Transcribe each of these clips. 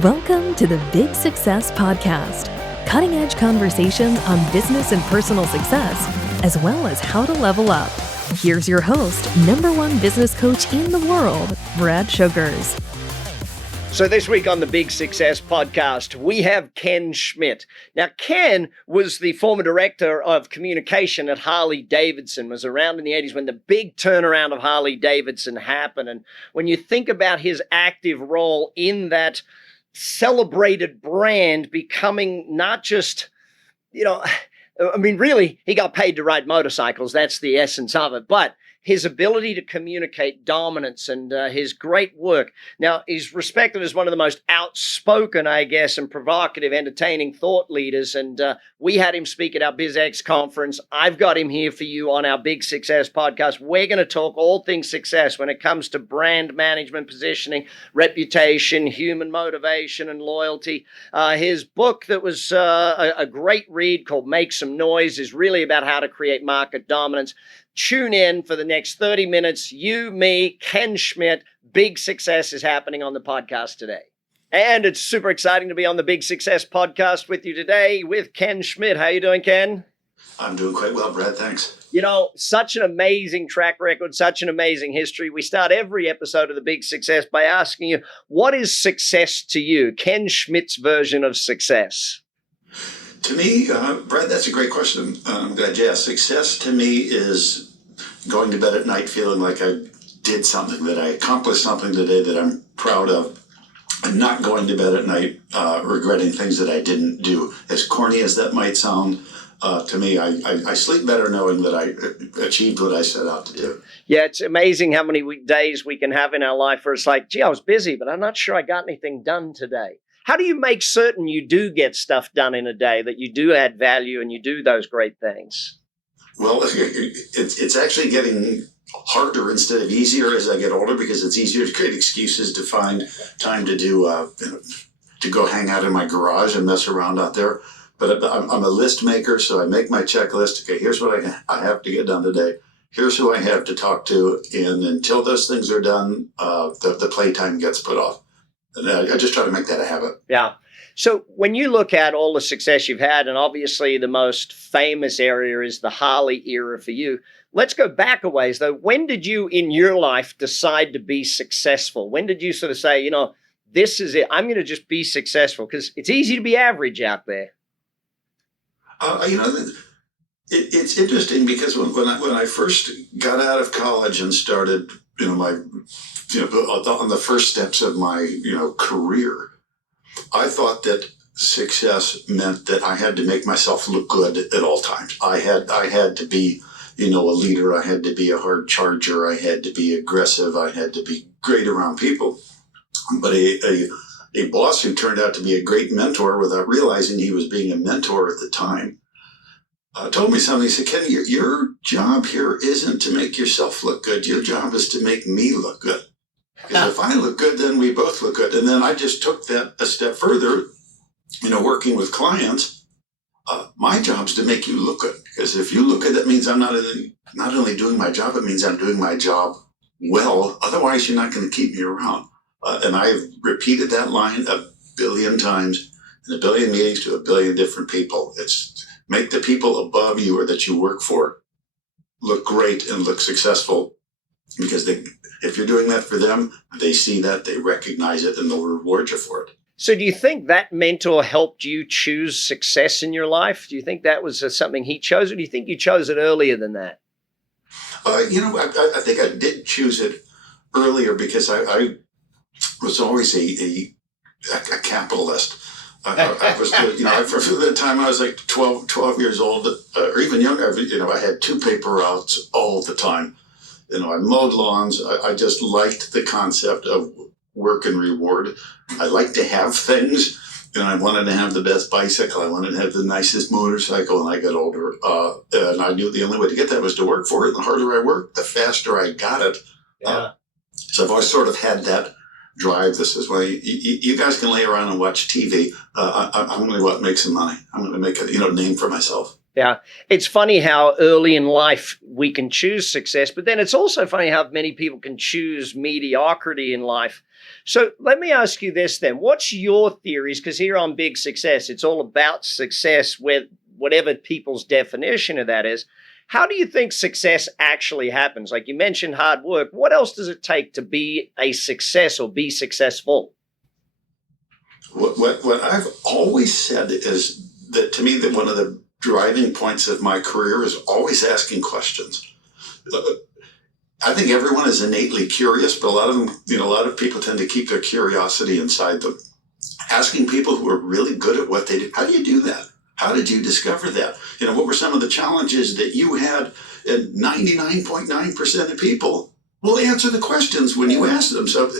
Welcome to the Big Success Podcast, cutting-edge conversations on business and personal success, as well as how to level up. Here's your host, #1 business coach in the world, Brad Sugars. So this week on the Big Success Podcast, we have Ken Schmidt. Now, Ken was the former director of communication at Harley-Davidson, was around in the 80s when the big turnaround of Harley-Davidson happened. And when you think about his active role in that celebrated brand becoming not just, really, he got paid to ride motorcycles. That's the essence of it. But his ability to communicate dominance and his great work. Now, he's respected as one of the most outspoken, I guess, and provocative, entertaining thought leaders. And we had him speak at our BizX conference. I've got him here for you on our Big Success Podcast. We're going to talk all things success when it comes to brand management, positioning, reputation, human motivation, and loyalty. His book that was a great read called Make Some Noise is really about how to create market dominance. Tune in for the next 30 minutes. You, me, Ken Schmidt. Big success is happening on the podcast today. And it's super exciting to be on the Big Success Podcast with you today with Ken Schmidt. How you doing, Ken? I'm doing quite well, Brad. Thanks. Such an amazing track record, such an amazing history. We start every episode of the Big Success by asking you, what is success to you? Ken Schmidt's version of success. To me, Brad, that's a great question. I'm glad you asked. Success to me is going to bed at night feeling like I did something, that I accomplished something today that I'm proud of, and not going to bed at night regretting things that I didn't do. As corny as that might sound, to me, I sleep better knowing that I achieved what I set out to do. Yeah, it's amazing how many days we can have in our life where it's like, gee, I was busy, but I'm not sure I got anything done today. How do you make certain you do get stuff done in a day, that you do add value and you do those great things? Well, it's actually getting harder instead of easier as I get older, because it's easier to create excuses to find time to do, to go hang out in my garage and mess around out there. But I'm a list maker, so I make my checklist. Okay, here's what I have to get done today. Here's who I have to talk to. And until those things are done, the playtime gets put off. And I just try to make that a habit. Yeah. So when you look at all the success you've had, and obviously the most famous area is the Harley era for you, let's go back a ways though. When did you in your life decide to be successful? When did you sort of say, this is it, I'm going to just be successful? Because it's easy to be average out there. It's interesting because when I first got out of college and started, on the first steps of my, career, I thought that success meant that I had to make myself look good at all times. I had to be, a leader. I had to be a hard charger. I had to be aggressive. I had to be great around people. But a boss who turned out to be a great mentor without realizing he was being a mentor at the time, told me something. He said, Ken, your job here isn't to make yourself look good. Your job is to make me look good. Because if I look good, then we both look good. And then I just took that a step further, working with clients. My job's to make you look good. Because if you look good, that means I'm not only doing my job, it means I'm doing my job well. Otherwise, you're not going to keep me around. And I've repeated that line a billion times in a billion meetings to a billion different people. It's make the people above you or that you work for look great and look successful, because if you're doing that for them, they see that, they recognize it, and they'll reward you for it. So do you think that mentor helped you choose success in your life? Do you think that was something he chose, or do you think you chose it earlier than that? I think I did choose it earlier because I was always a capitalist. I was, for the time I was like 12 years old, or even younger, I had two paper routes all the time. I mowed lawns. I just liked the concept of work and reward. I liked to have things. I wanted to have the best bicycle. I wanted to have the nicest motorcycle when I got older. And I knew the only way to get that was to work for it. And the harder I worked, the faster I got it. Yeah. So I've always sort of had that drive. This is why you guys can lay around and watch TV. I'm going to make some money. I'm going to make a name for myself. Yeah. It's funny how early in life we can choose success, but then it's also funny how many people can choose mediocrity in life. So let me ask you this then. What's your theories? Because here on Big Success, it's all about success with whatever people's definition of that is. How do you think success actually happens? Like you mentioned hard work. What else does it take to be a success or be successful? What I've always said is that to me that one of the driving points of my career is always asking questions. I think everyone is innately curious, but a lot of them, a lot of people tend to keep their curiosity inside them. Asking people who are really good at what they do, how do you do that? How did you discover that? What were some of the challenges that you had? And 99.9% of people will answer the questions when you ask them. So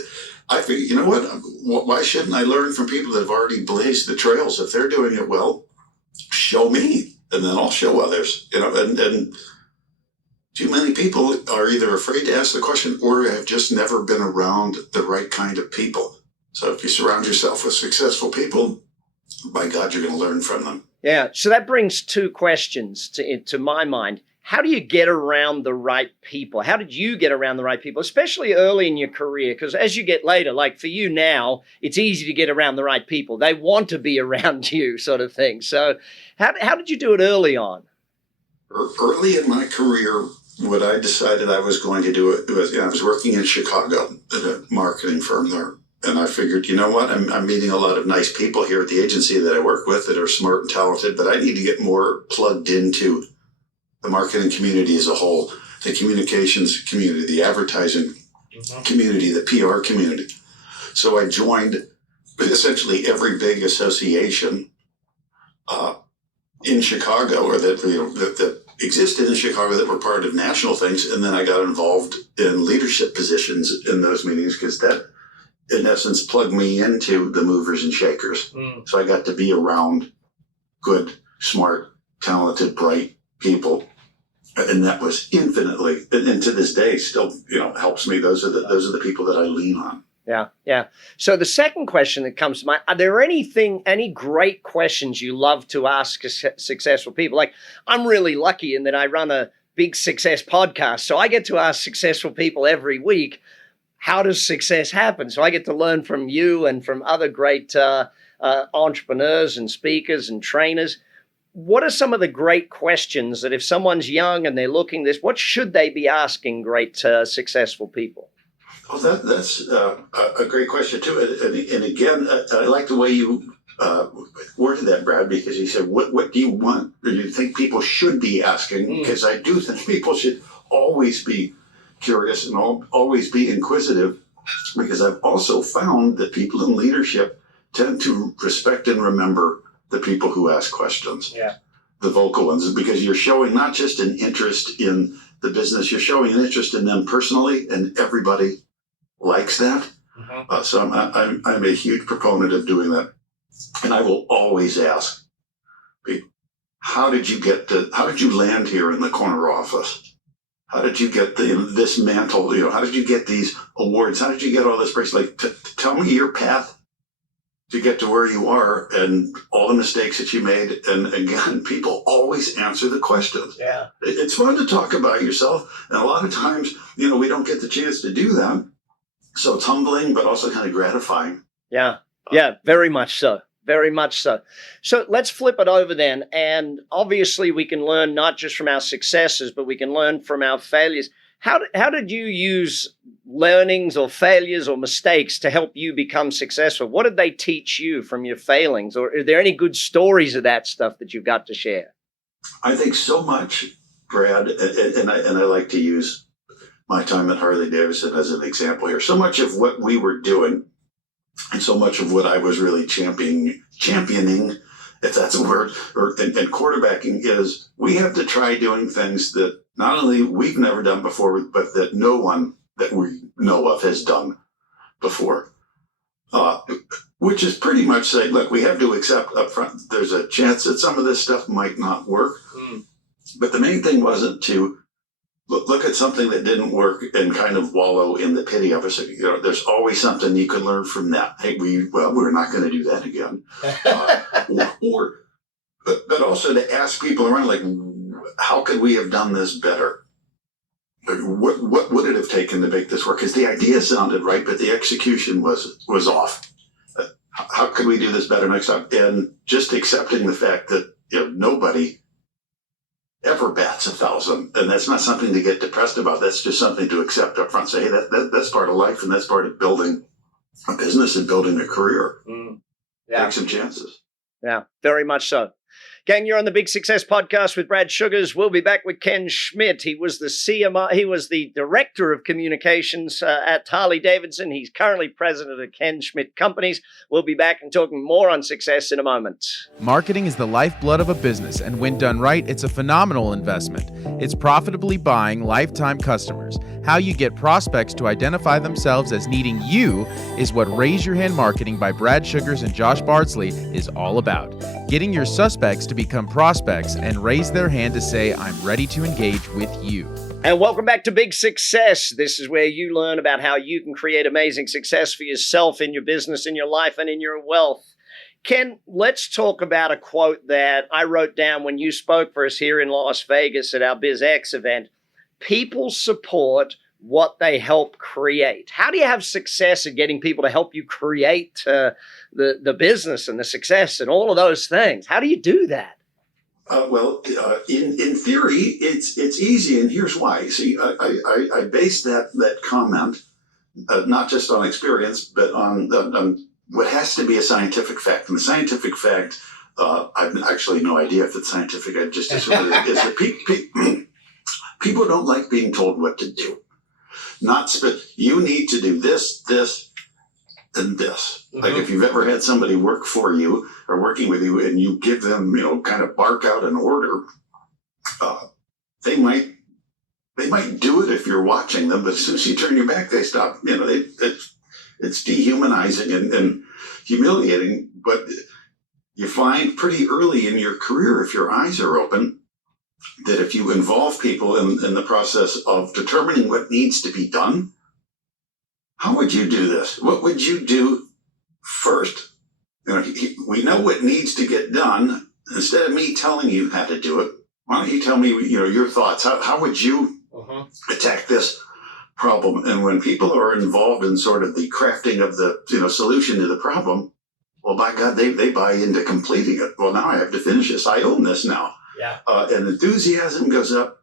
I figure, you know what? Why shouldn't I learn from people that have already blazed the trails? If they're doing it well, show me, and then I'll show others. And too many people are either afraid to ask the question or have just never been around the right kind of people. So if you surround yourself with successful people, by God, you're going to learn from them. Yeah. So that brings two questions to my mind. How do you get around the right people? How did you get around the right people, especially early in your career? Because as you get later, like for you now, it's easy to get around the right people. They want to be around you, sort of thing. So how did you do it early on? Early in my career, what I decided I was going to do was, I was working in Chicago at a marketing firm there. And I figured, you know what, I'm meeting a lot of nice people here at the agency that I work with that are smart and talented, but I need to get more plugged into the marketing community as a whole, the communications community, the advertising community, the PR community. So I joined essentially every big association in Chicago, or that existed in Chicago, that were part of national things. And then I got involved in leadership positions in those meetings because that, in essence, plugged me into the movers and shakers. So I got to be around good, smart, talented, bright people. And that was infinitely, and to this day, still, helps me. Those are the people that I lean on. Yeah, yeah. So the second question that comes to mind, are there any great questions you love to ask successful people? Like, I'm really lucky in that I run a Big Success podcast, so I get to ask successful people every week, how does success happen? So I get to learn from you and from other great entrepreneurs and speakers and trainers. What are some of the great questions that if someone's young and they're looking this, what should they be asking great successful people? Oh, that's a great question too. And again, I like the way you worded that, Brad, because you said, what do you want, or do you think people should be asking? Because I do think people should always be curious and always be inquisitive, because I've also found that people in leadership tend to respect and remember the people who ask questions. Yeah. The vocal ones, because you're showing not just an interest in the business, you're showing an interest in them personally, and everybody likes that. So I'm a huge proponent of doing that. And I will always ask people, how did you land here in the corner office? How did you get this mantle? How did you get these awards? How did you get all this praise? Like, tell me your path to get to where you are and all the mistakes that you made. And again, people always answer the questions. Yeah. It's fun to talk about yourself. And a lot of times, we don't get the chance to do that. So it's humbling, but also kind of gratifying. Yeah. Yeah, very much so. Very much so. So let's flip it over then. And obviously we can learn not just from our successes, but we can learn from our failures. How did you use learnings or failures or mistakes to help you become successful? What did they teach you from your failings? Or are there any good stories of that stuff that you've got to share? I think so much, Brad, and I like to use my time at Harley-Davidson as an example here. So much of what we were doing and so much of what I was really championing, if that's a word, and quarterbacking, is we have to try doing things that not only we've never done before, but that no one that we know of has done before. Which is pretty much saying, look, we have to accept up front, there's a chance that some of this stuff might not work. But the main thing wasn't to look at something that didn't work and kind of wallow in the pity of it. There's always something you can learn from that. Hey, we're not going to do that again. Or but also to ask people around, like, how could we have done this better? What would it have taken to make this work? Because the idea sounded right, but the execution was off. How could we do this better next time? And just accepting the fact that nobody ever bats 1,000, and that's not something to get depressed about. That's just something to accept up front. Say, hey, that's part of life, and that's part of building a business and building a career. Yeah. Take some chances. Yeah, very much so. Gang, you're on the Big Success Podcast with Brad Sugars. We'll be back with Ken Schmidt. He was the CMO. He was the director of communications at Harley-Davidson. He's currently president of Ken Schmidt Companies. We'll be back and talking more on success in a moment. Marketing is the lifeblood of a business, and when done right, it's a phenomenal investment. It's profitably buying lifetime customers. How you get prospects to identify themselves as needing you is what Raise Your Hand Marketing by Brad Sugars and Josh Bardsley is all about. Getting your suspects to become prospects and raise their hand to say, I'm ready to engage with you. And welcome back to Big Success. This is where you learn about how you can create amazing success for yourself in your business, in your life, and in your wealth. Ken, let's talk about a quote that I wrote down when you spoke for us here in Las Vegas at our BizX event. People support what they help create. How do you have success at getting people to help you create the business and the success and all of those things? How do you do that? In theory, it's easy, and here's why. See, I base that comment not just on experience, but on what has to be a scientific fact. And the scientific fact, I've actually no idea if it's scientific. I just assume it is that people don't like being told what to do. You need to do this, and this. Mm-hmm. Like if you've ever had somebody work for you or working with you and you give them, kind of bark out an order, they might do it if you're watching them, but as soon as you turn your back, they stop. It's dehumanizing and humiliating, but you find pretty early in your career, if your eyes are open, that if you involve people in the process of determining what needs to be done, how would you do this? What would you do first? We know what needs to get done. Instead of me telling you how to do it, why don't you tell me, your thoughts? How would you attack this problem? And when people are involved in sort of the crafting of the solution to the problem, well, by God, they buy into completing it. Well, now I have to finish this. I own this now. Yeah. And enthusiasm goes up,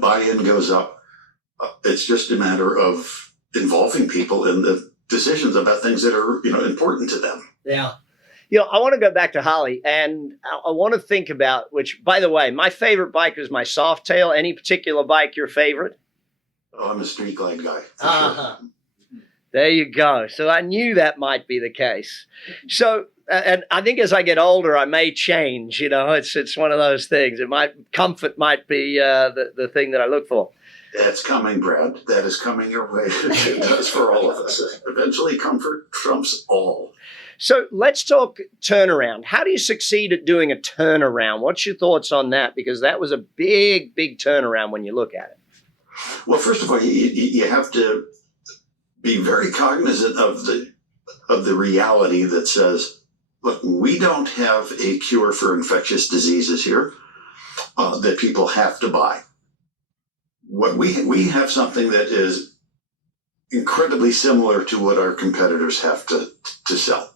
buy-in goes up. It's just a matter of involving people in the decisions about things that are, important to them. Yeah. I want to go back to Harley, and I want to think about, which, by the way, my favorite bike is my Softail. Any particular bike your favorite? Oh, I'm a street glide guy. Sure. There you go. So I knew that might be the case. So, and I think as I get older, I may change. It's one of those things. Comfort might be the thing that I look for. That's coming, Brad. That is coming your way. It does for all of us. Eventually, comfort trumps all. So let's talk turnaround. How do you succeed at doing a turnaround? What's your thoughts on that? Because that was a big, big turnaround when you look at it. Well, first of all, you have to be very cognizant of the reality that says, look, we don't have a cure for infectious diseases here that people have to buy. What we have something that is incredibly similar to what our competitors have to sell.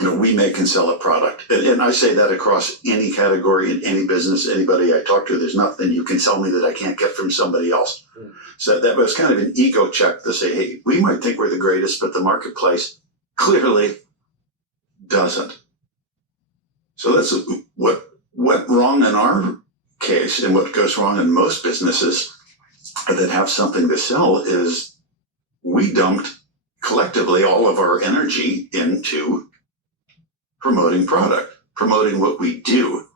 We make and sell a product. And I say that across any category, in any business, anybody I talk to, there's nothing you can sell me that I can't get from somebody else. Mm. So that was kind of an ego check to say, hey, we might think we're the greatest, but the marketplace clearly doesn't. So that's what went wrong in our case, and what goes wrong in most businesses that have something to sell is we dumped collectively all of our energy into promoting product, promoting what we do.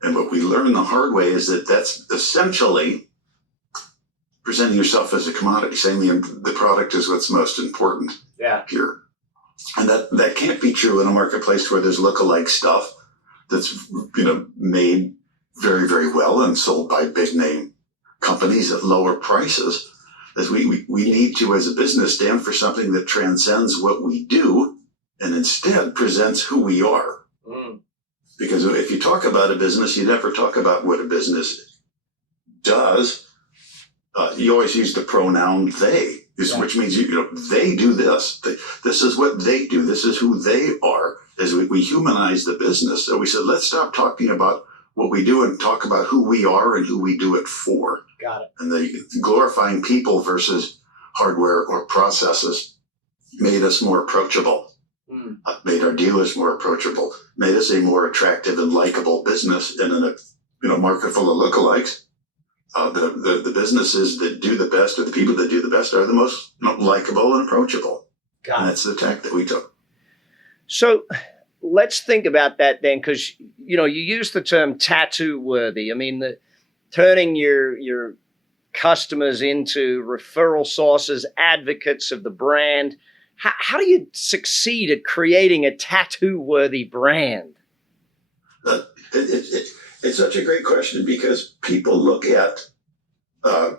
And what we learn the hard way is that that's essentially presenting yourself as a commodity, saying the product is what's most important here. And that can't be true in a marketplace where there's lookalike stuff that's made very, very well and sold by big name companies at lower prices. As we need to, as a business, stand for something that transcends what we do and instead presents who we are. Mm. Because if you talk about a business, you never talk about what a business does. You always use the pronoun they, which means they do this. This is what they do. This is who they are. As we humanize the business, so we said, let's stop talking about what we do and talk about who we are and who we do it for. Got it. And the glorifying people versus hardware or processes made us more approachable. Made our dealers more approachable, made us a more attractive and likable business in a market full of lookalikes. The businesses that do the best, or the people that do the best, are the most likable and approachable. And that's the tack that we took. So let's think about that then, because you use the term tattoo worthy. I mean, turning your customers into referral sources, advocates of the brand. How do you succeed at creating a tattoo-worthy brand? It's such a great question, because people look at, a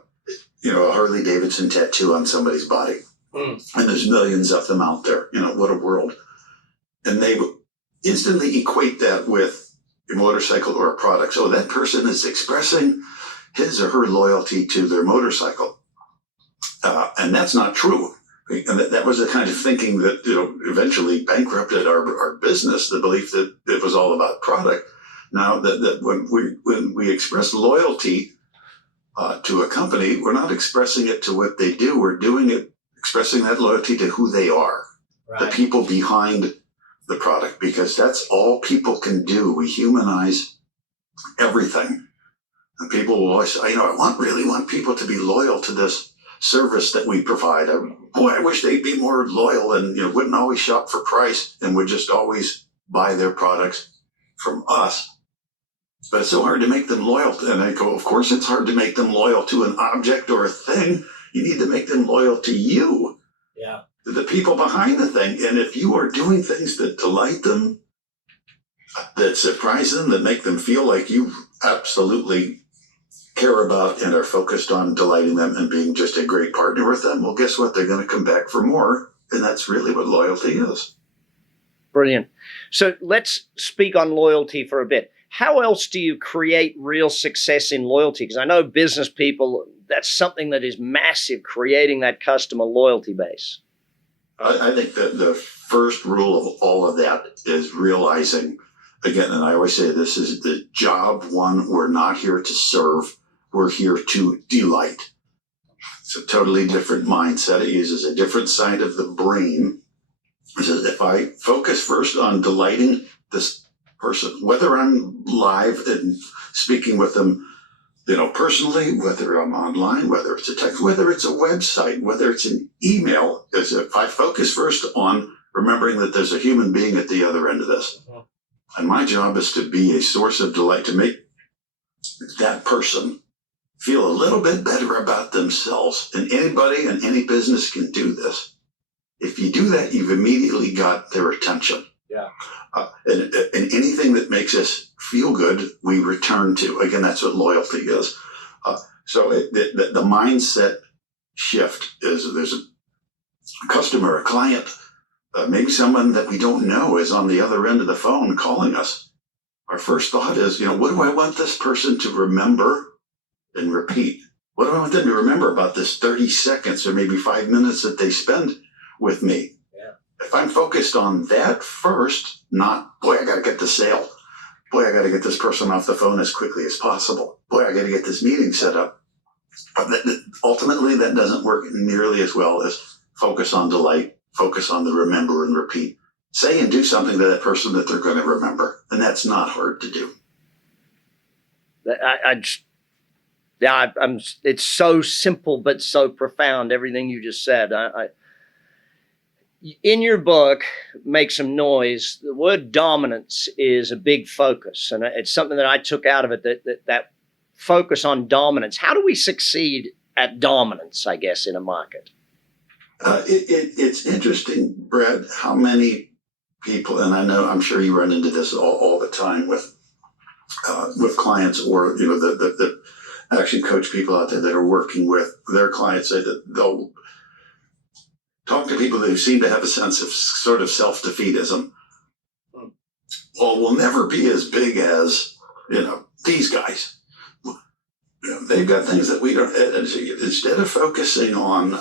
Harley-Davidson tattoo on somebody's body, and there's millions of them out there. What a world. And they instantly equate that with a motorcycle or a product. So that person is expressing his or her loyalty to their motorcycle. And that's not true. And that was the kind of thinking that eventually bankrupted our business, the belief that it was all about product. Now that when we express loyalty to a company, we're not expressing it to what they do. We're expressing that loyalty to who they are, right. The people behind the product, because that's all people can do. We humanize everything, and people will always say, I really want people to be loyal to this service that we provide. I wish they'd be more loyal and wouldn't always shop for price and would just always buy their products from us. But it's so hard to make them loyal. And I go, of course it's hard to make them loyal to an object or a thing. You need to make them loyal to you, to the people behind the thing. And if you are doing things that delight them, that surprise them, that make them feel like you absolutely care about and are focused on delighting them and being just a great partner with them, well, guess what? They're going to come back for more. And that's really what loyalty is. Brilliant. So let's speak on loyalty for a bit. How else do you create real success in loyalty? Because I know business people, that's something that is massive, creating that customer loyalty base. I think that the first rule of all of that is realizing, again, and I always say this is the job one, we're not here to serve. We're here to delight. It's a totally different mindset. It uses a different side of the brain. It says, if I focus first on delighting this person, whether I'm live and speaking with them, personally, whether I'm online, whether it's a text, whether it's a website, whether it's an email, is if I focus first on remembering that there's a human being at the other end of this. And my job is to be a source of delight, to make that person feel a little bit better about themselves. And anybody and any business can do this. If you do that, you've immediately got their attention. Yeah. And anything that makes us feel good, we return to. Again, that's what loyalty is. So the mindset shift is, there's a customer, a client, maybe someone that we don't know is on the other end of the phone calling us. Our first thought is, what do I want this person to remember and repeat? What do I want them to remember about this 30 seconds or maybe 5 minutes that they spend with me? Yeah. If I'm focused on that first, not, boy, I got to get the sale. Boy, I got to get this person off the phone as quickly as possible. Boy, I got to get this meeting set up. Ultimately, that doesn't work nearly as well as focus on delight, focus on the remember and repeat. Say and do something to that person that they're going to remember. And that's not hard to do. It's so simple, but so profound, everything you just said. In your book, Make Some Noise, the word dominance is a big focus. And it's something that I took out of it, that focus on dominance. How do we succeed at dominance, I guess, in a market? It's interesting, Brad, how many people, and I'm sure you run into this all the time with clients, or the action coach people out there that are working with their clients, say that they'll talk to people who seem to have a sense of sort of self-defeatism. well, we'll never be as big as, these guys. They've got things that we don't. Instead of focusing on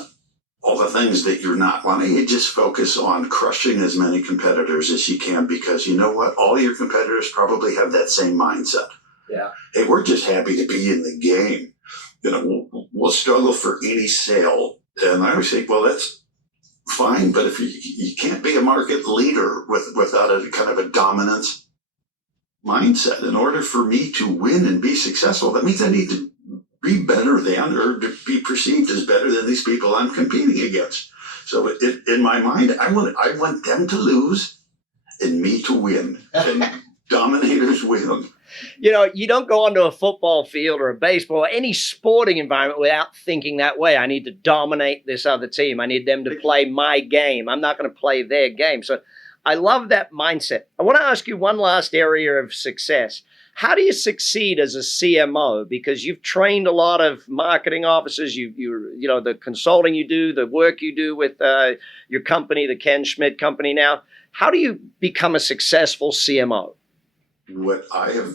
all the things that you're not, why don't you just focus on crushing as many competitors as you can? Because you know what? All your competitors probably have that same mindset. Yeah. Hey, we're just happy to be in the game. We'll struggle for any sale. And I always say, well, that's fine. But if you can't be a market leader without a kind of a dominance mindset, in order for me to win and be successful, that means I need to be better than, or to be perceived as better than these people I'm competing against. So in my mind, I want them to lose and me to win. And dominators win. You don't go onto a football field or a baseball or any sporting environment without thinking that way. I need to dominate this other team. I need them to play my game. I'm not going to play their game. So I love that mindset. I want to ask you one last area of success. How do you succeed as a CMO? Because you've trained a lot of marketing officers. The consulting you do, the work you do with your company, the Ken Schmidt company now. How do you become a successful CMO? What I have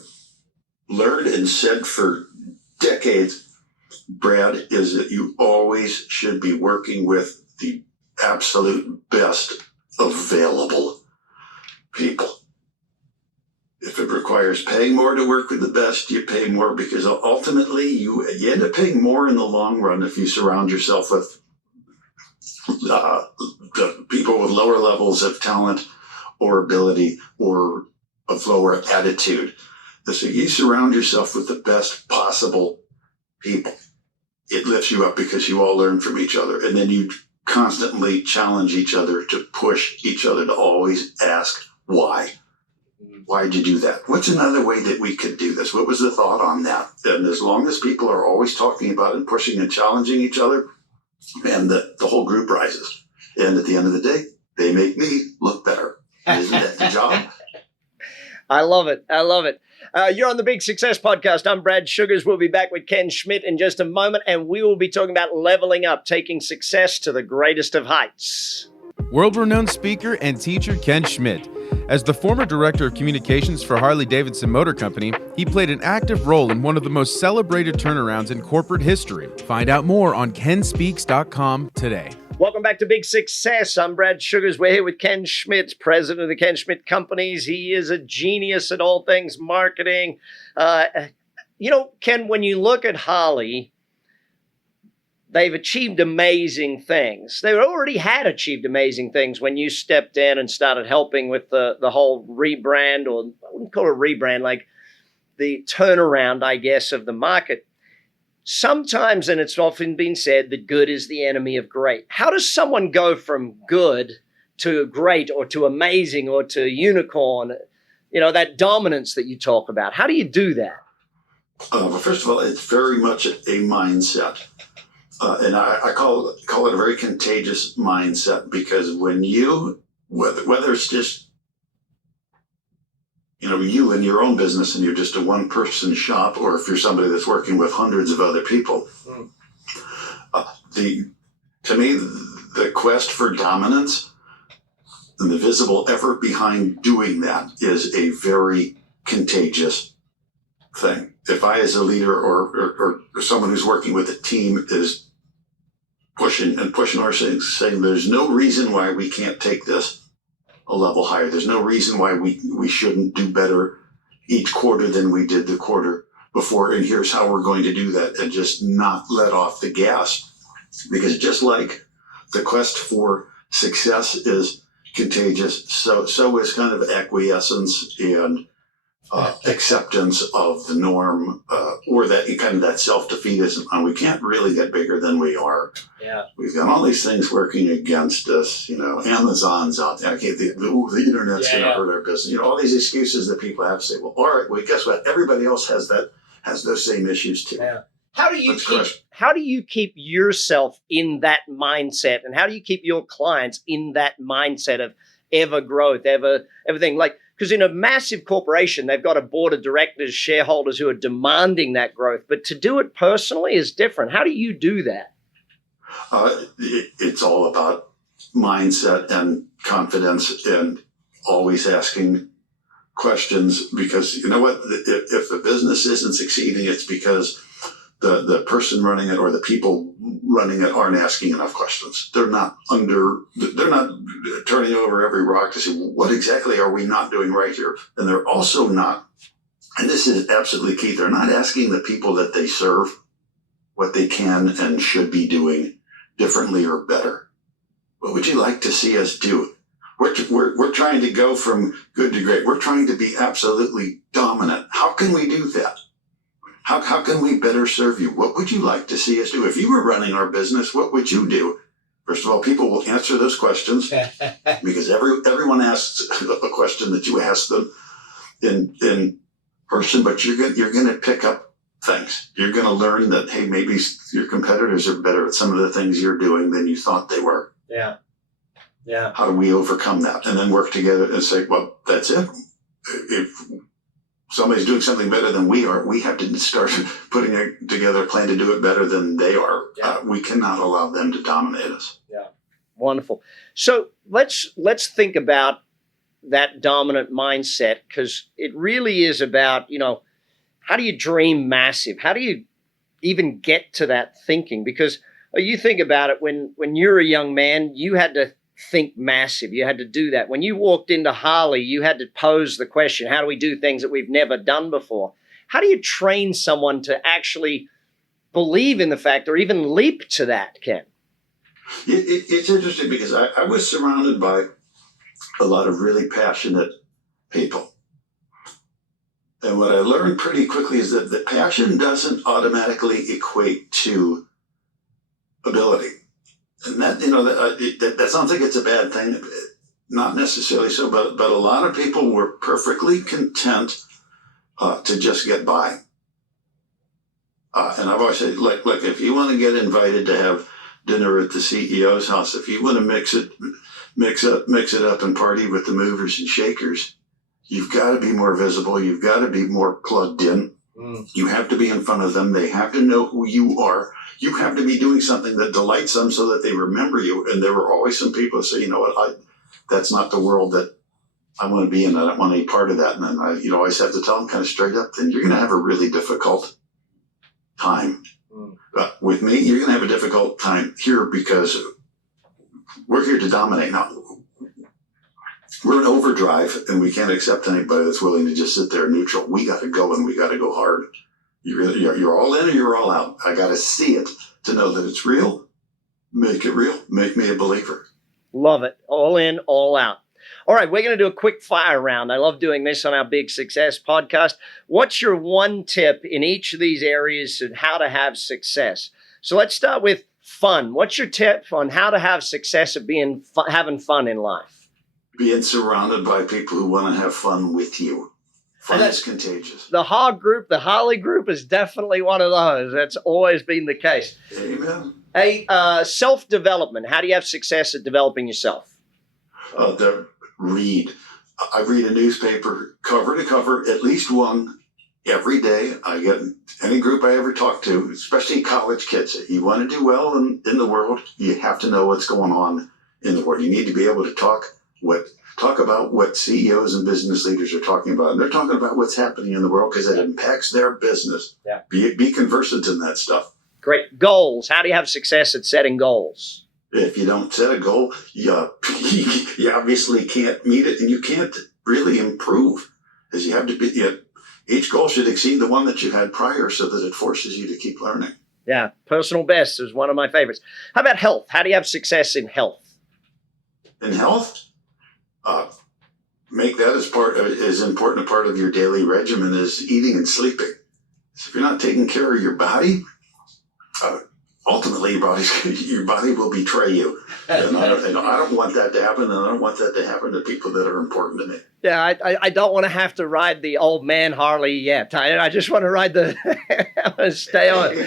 learned and said for decades, Brad, is that you always should be working with the absolute best available people. If it requires paying more to work with the best, you pay more, because ultimately you end up paying more in the long run if you surround yourself with the people with lower levels of talent or ability or of lower attitude. So you surround yourself with the best possible people. It lifts you up because you all learn from each other. And then you constantly challenge each other to push each other to always ask why. Why'd you do that? What's another way that we could do this? What was the thought on that? And as long as people are always talking about and pushing and challenging each other, man, the whole group rises. And at the end of the day, they make me look better. Isn't that the job? I love it. I love it. You're on the Big Success Podcast. I'm Brad Sugars. We'll be back with Ken Schmidt in just a moment, and we will be talking about leveling up, taking success to the greatest of heights. World-renowned speaker and teacher Ken Schmidt. As the former director of communications for Harley-Davidson Motor Company, he played an active role in one of the most celebrated turnarounds in corporate history. Find out more on kenspeaks.com today. Welcome back to Big Success. I'm Brad Sugars. We're here with Ken Schmidt, president of the Ken Schmidt Companies. He is a genius at all things marketing. Ken, when you look at Harley, they've achieved amazing things. They already had achieved amazing things when you stepped in and started helping with the whole rebrand, or I wouldn't call it a rebrand, like the turnaround, I guess, of the market. Sometimes, and it's often been said, that good is the enemy of great. How does someone go from good to great, or to amazing, or to unicorn? That dominance that you talk about. How do you do that? Well, first of all, it's very much a mindset. And I call it a very contagious mindset, because when you, whether it's just, you in your own business and you're just a one-person shop, or if you're somebody that's working with hundreds of other people, to me, the quest for dominance and the visible effort behind doing that is a very contagious thing. If I, as a leader or someone who's working with a team, is pushing or saying there's no reason why we can't take this a level higher. There's no reason why we shouldn't do better each quarter than we did the quarter before. And here's how we're going to do that, and just not let off the gas. Because just like the quest for success is contagious, so is kind of acquiescence and acceptance of the norm, or that kind of that self-defeatism. And we can't really get bigger than we are. Yeah, we've got all these things working against us. Amazon's out there. Okay, the internet's going to hurt our business. All these excuses that people have to say. Well, all right. Well, guess what? Everybody else has those same issues too. Yeah. How do you keep yourself in that mindset, and how do you keep your clients in that mindset of ever growth, everything? Because in a massive corporation, they've got a board of directors, shareholders who are demanding that growth. But to do it personally is different. How do you do that? It's all about mindset and confidence, and always asking questions, because you know what? If the business isn't succeeding, it's because the person running it or the people running it aren't asking enough questions. They're not turning over every rock to see what exactly are we not doing right here. And they're also not, and this is absolutely key, they're not asking the people that they serve what they can and should be doing differently or better. What would you like to see us do? We're trying to go from good to great. We're trying to be absolutely dominant. How can we do that? How can we better serve you? What would you like to see us do? If you were running our business, what would you do? First of all, people will answer those questions because everyone asks a question that you ask them in person, but you're going to pick up things. You're going to learn that, hey, maybe your competitors are better at some of the things you're doing than you thought they were. Yeah. Yeah. How do we overcome that? And then work together and say, well, that's it. If somebody's doing something better than we are, we have to start putting together a plan to do it better than they are. Yeah. We cannot allow them to dominate us. Yeah. Wonderful. So let's think about that dominant mindset, because it really is about, how do you dream massive? How do you even get to that thinking? Because you think about it, when you're a young man, you had to think massive. You had to do that. When you walked into Harley, you had to pose the question, how do we do things that we've never done before? How do you train someone to actually believe in the fact or even leap to that, Ken? It's interesting because I was surrounded by a lot of really passionate people. And what I learned pretty quickly is that the passion doesn't automatically equate to ability. And that, that sounds like it's a bad thing. Not necessarily so, but a lot of people were perfectly content to just get by. And I've always said, look, if you want to get invited to have dinner at the CEO's house, if you want to mix it up and party with the movers and shakers, you've got to be more visible. You've got to be more plugged in. You have to be in front of them. They have to know who you are. You have to be doing something that delights them so that they remember you. And there were always some people who say, you know what, that's not the world that I want to be in. I don't want any part of that. And then I always have to tell them kind of straight up, then you're going to have a really difficult time. With me, you're going to have a difficult time here because we're here to dominate. Now, we're in overdrive, and we can't accept anybody that's willing to just sit there neutral. We got to go, and we got to go hard. You're all in or you're all out. I got to see it to know that it's real. Make it real. Make me a believer. Love it. All in, all out. All right, we're going to do a quick fire round. I love doing this on our Big Success podcast. What's your one tip in each of these areas on how to have success? So let's start with fun. What's your tip on how to have success of having fun in life? Being surrounded by people who want to have fun with you. Fun is contagious. The Harley group is definitely one of those. That's always been the case. Amen. Self-development. How do you have success at developing yourself? Read. I read a newspaper cover to cover, at least one every day. I get any group I ever talk to, especially college kids. You want to do well in the world, you have to know what's going on in the world. You need to be able to talk about what CEOs and business leaders are talking about. And they're talking about what's happening in the world because it impacts their business. Yeah. Be conversant in that stuff. Great. Goals. How do you have success at setting goals? If you don't set a goal, you obviously can't meet it, and you can't really improve. Because you have to be, each goal should exceed the one that you had prior so that it forces you to keep learning. Yeah. Personal best is one of my favorites. How about health? How do you have success in health? In health? Make that as important a part of your daily regimen as eating and sleeping. So if you're not taking care of your body, ultimately your body will betray you. And I don't want that to happen, and I don't want that to happen to people that are important to me. Yeah, I don't want to have to ride the old man Harley yet. I just want to ride stay on.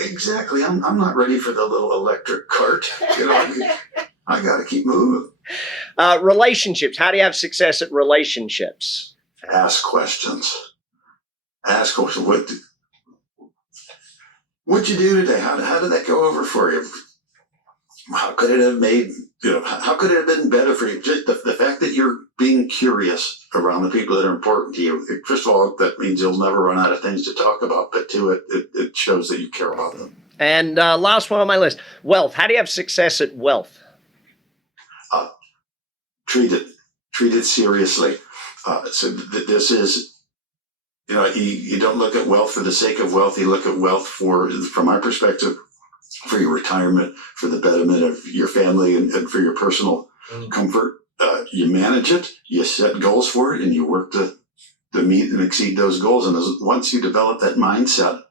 Exactly. I'm not ready for the little electric cart. I got to keep moving. Relationships. How do you have success at relationships? Ask questions. Ask questions. What'd you do today? How did that go over for you? how could it have made, how could it have been better for you? Just the fact that you're being curious around the people that are important to you. First of all, that means you'll never run out of things to talk about, but two, it shows that you care about them. And last one on my list, wealth. How do you have success at wealth? Treat it seriously. This is, you don't look at wealth for the sake of wealth. You look at wealth from my perspective, for your retirement, for the betterment of your family, and for your personal comfort. You manage it, you set goals for it, and you work to meet and exceed those goals. And once you develop that mindset,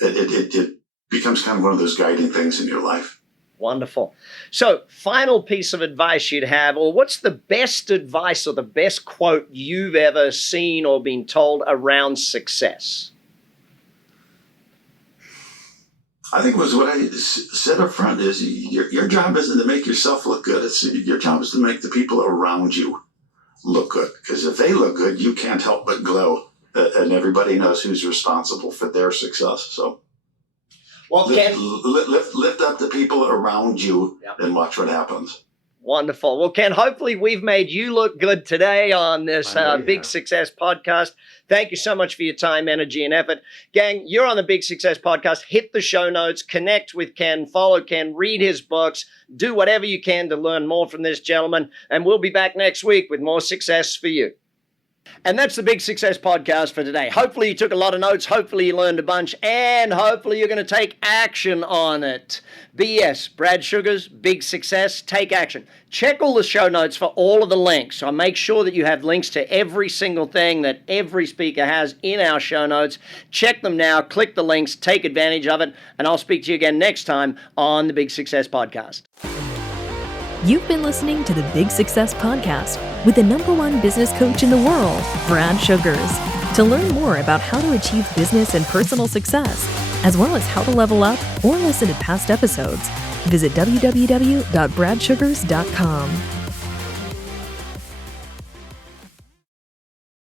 it becomes kind of one of those guiding things in your life. Wonderful. So, final piece of advice you'd have, or what's the best advice or the best quote you've ever seen or been told around success? I think it was what I said up front is your job isn't to make yourself look good. Your job is to make the people around you look good. Because if they look good, you can't help but glow. And everybody knows who's responsible for their success. So lift up the people around you and watch what happens. Wonderful. Well, Ken, hopefully we've made you look good today on this Big Success podcast. Thank you so much for your time, energy, and effort. Gang, you're on the Big Success podcast. Hit the show notes, connect with Ken, follow Ken, read his books, do whatever you can to learn more from this gentleman. And we'll be back next week with more success for you. And that's the Big Success Podcast for today. Hopefully you took a lot of notes. Hopefully you learned a bunch. And hopefully you're going to take action on it. BS, Brad Sugar's Big Success, take action. Check all the show notes for all of the links. So make sure that you have links to every single thing that every speaker has in our show notes. Check them now. Click the links. Take advantage of it. And I'll speak to you again next time on the Big Success Podcast. You've been listening to the Big Success Podcast with the #1 business coach in the world, Brad Sugars. To learn more about how to achieve business and personal success, as well as how to level up or listen to past episodes, visit www.bradsugars.com.